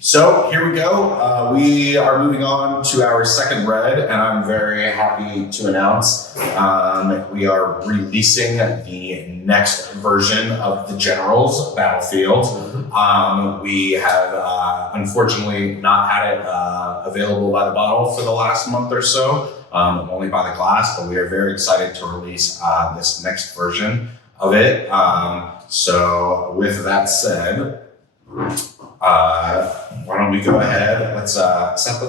So here we go. We are moving on to our second red, and I'm very happy to announce we are releasing the next version of the General's Battlefield. We have unfortunately not had it available by the bottle for the last month or so, only by the glass, but we are very excited to release this next version of it. So with that said, why don't we go ahead? Let's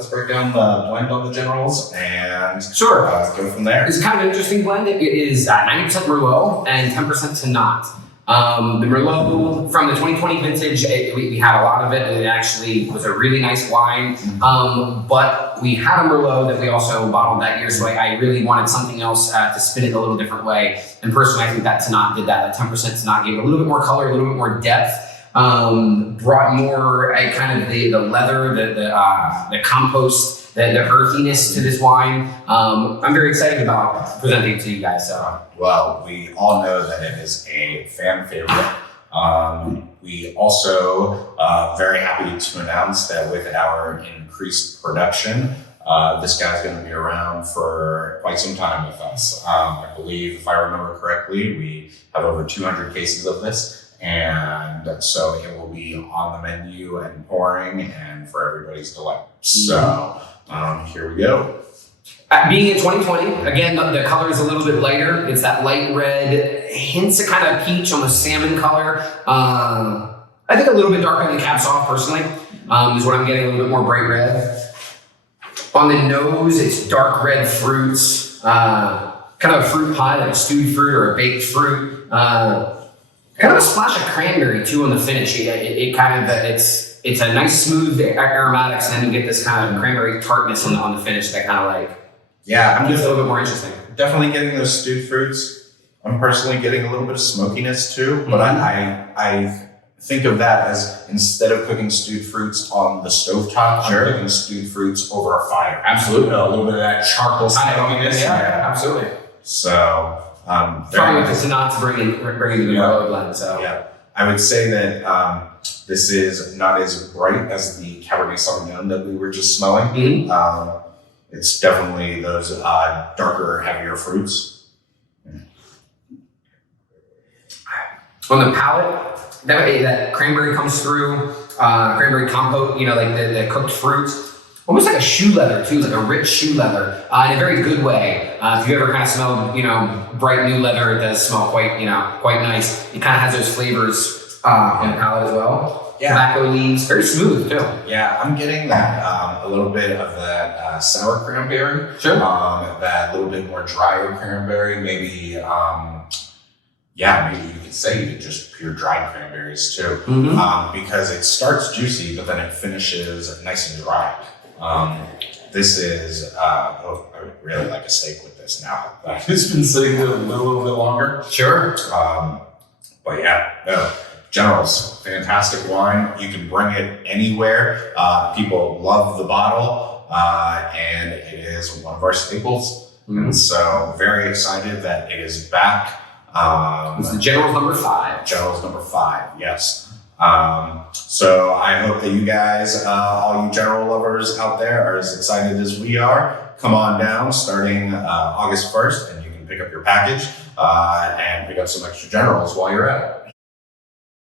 break down the blend on the Generals and go from there. It's kind of an interesting blend. It is 90% Merlot and 10% Tannat. The Merlot from the 2020 vintage, we had a lot of it, and it actually was a really nice wine. But we had a Merlot that we also bottled that year, so I really wanted something else to spin it a little different way. And personally, I think that Tannat did that. That 10% Tannat gave it a little bit more color, a little bit more depth. Brought more kind of the leather, the compost, the earthiness to this wine. I'm very excited about presenting it to you guys. Well, we all know that it is a fan favorite. We also very happy to announce that with our increased production, this guy's going to be around for quite some time with us. I believe, if I remember correctly, we have over 200 cases of this. And so it will be on the menu and pouring and for everybody's delight. So here we go. Being in 2020, again, the color is a little bit lighter. It's that light red, hints of kind of peach, almost salmon color. I think a little bit darker than the Cab Sauv, personally, is what I'm getting, a little bit more bright red. On the nose, it's dark red fruits, kind of a fruit pie, like a stewed fruit or a baked fruit. Kind of a splash of cranberry too on the finish. It's a nice smooth aromatics, and then you get this kind of cranberry tartness on the finish that kind of like I'm just a little bit more interesting. Definitely getting those stewed fruits. I'm personally getting a little bit of smokiness too, but I think of that as, instead of cooking stewed fruits on the stovetop, I'm cooking stewed fruits over a fire. Absolutely, a little bit of that charcoal smokiness. Yeah, absolutely. So. Probably with the Tannat bringing the Merlot blend. So yeah, I would say that this is not as bright as the Cabernet Sauvignon that we were just smelling. It's definitely those darker, heavier fruits. On the palate, that cranberry comes through. Cranberry compote, like the cooked fruits. Almost like a shoe leather too, like a rich shoe leather, in a very good way. If you ever kind of smelled, bright new leather, it does smell quite nice. It kind of has those flavors in the palate as well. Yeah. Tobacco leaves, very smooth too. Yeah, I'm getting that a little bit of that sour cranberry. Sure. That little bit more drier cranberry, maybe. Maybe you could say just pure dried cranberries too, because it starts juicy, but then it finishes nice and dry. This is, I would really like a steak with this now. It's been sitting there a little bit longer. Sure. But yeah, no, General's fantastic wine. You can bring it anywhere. People love the bottle, and it is one of our staples. And so very excited that it is back. It's the General's number 5. General's number 5, yes. So I hope that you guys, all you General lovers out there, are as excited as we are. Come on down starting August 1st, and you can pick up your package and pick up some extra Generals while you're at it.